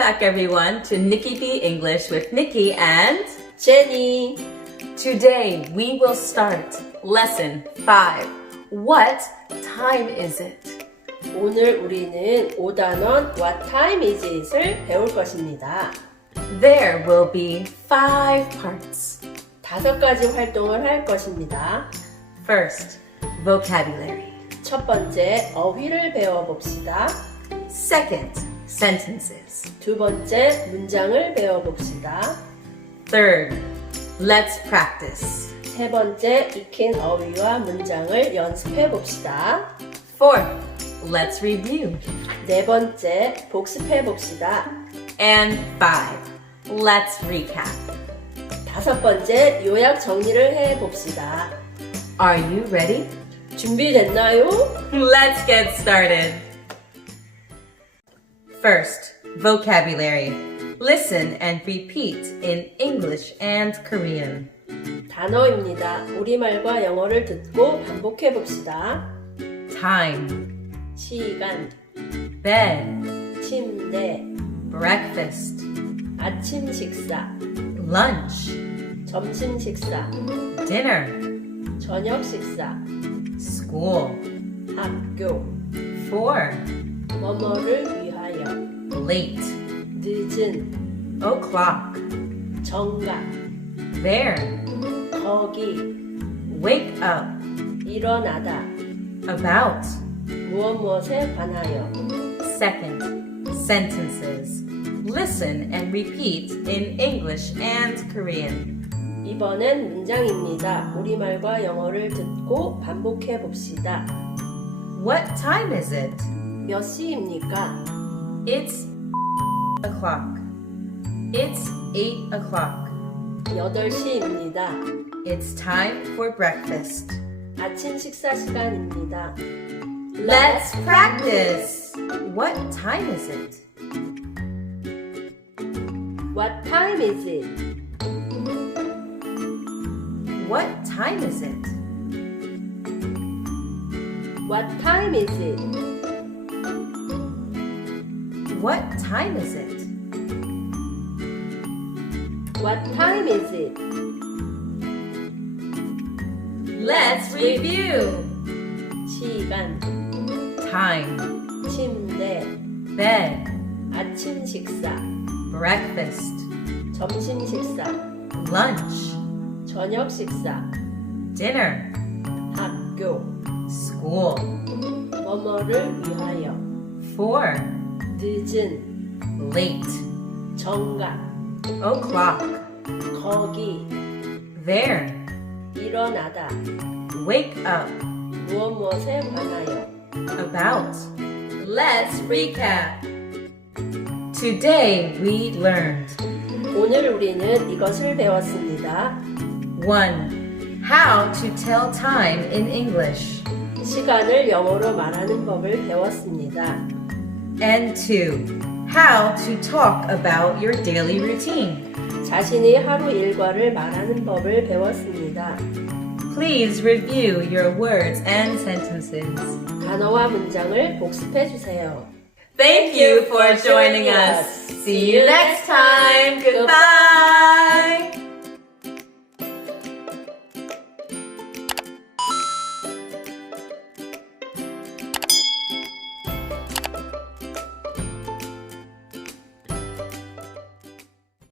back everyone to Niki B English with Niki and Jenny. Today we will start lesson 5. What time is it? 오늘 우리는 5단원 What time is it을 배울 것입니다. There will be 5 parts. 5가지 활동을 할 것입니다. First, vocabulary. 첫 번째, 어휘를 배워봅시다. Second, sentences. 두 번째, 문장을 배워봅시다. Third, let's practice. 세 번째, 익힌 어휘와 문장을 연습해봅시다. Fourth, let's review. 네 번째, 복습해봅시다. And 5, let's recap. 다섯 번째, 요약 정리를 해봅시다. Are you ready? 준비됐나요? Let's get started. First, vocabulary. Listen and repeat in English and Korean. 단어입니다. 우리말과 영어를 듣고 반복해봅시다. Time, 시간, bed, 침대, breakfast, 아침 식사, lunch, 점심 식사, dinner, 저녁 식사, school, 학교, for, 뭐뭐를 위하여, late, 늦은, o'clock, 정각, there, 거기, wake up, 일어나다, about. 무엇에 관하여. Second, sentences. Listen and repeat in English and Korean. 이번엔 문장입니다. 우리말과 영어를 듣고 반복해봅시다. What time is it? 몇 시입니까? It's o'clock. It's 8 o'clock. 8시입니다. It's time for breakfast. 아침 식사 시간입니다. Let's practice. What time is it? What time is it? What time is it? What time is it? What time is it? What time is it? Let's review. 시간, Time, 침대, bed, 아침 식사, breakfast, 점심 식사, lunch, 저녁 식사, dinner, 학교, school, 뭐뭐를 위하여, for, 늦은, late, 정각, o'clock, 거기, there, 일어나다, wake up, 무엇에 관하여. about. Let's recap. Today we learned 오늘 우리는 이것을 배웠습니다. 1. How to tell time in English. 시간을 영어로 말하는 법을 배웠습니다. And 2. How to talk about your daily routine. 자신의 하루 일과를 말하는 법을 배웠습니다. Please review your words and sentences. 단어와 문장을 복습해 주세요. Thank you for joining us. See you next time. Goodbye.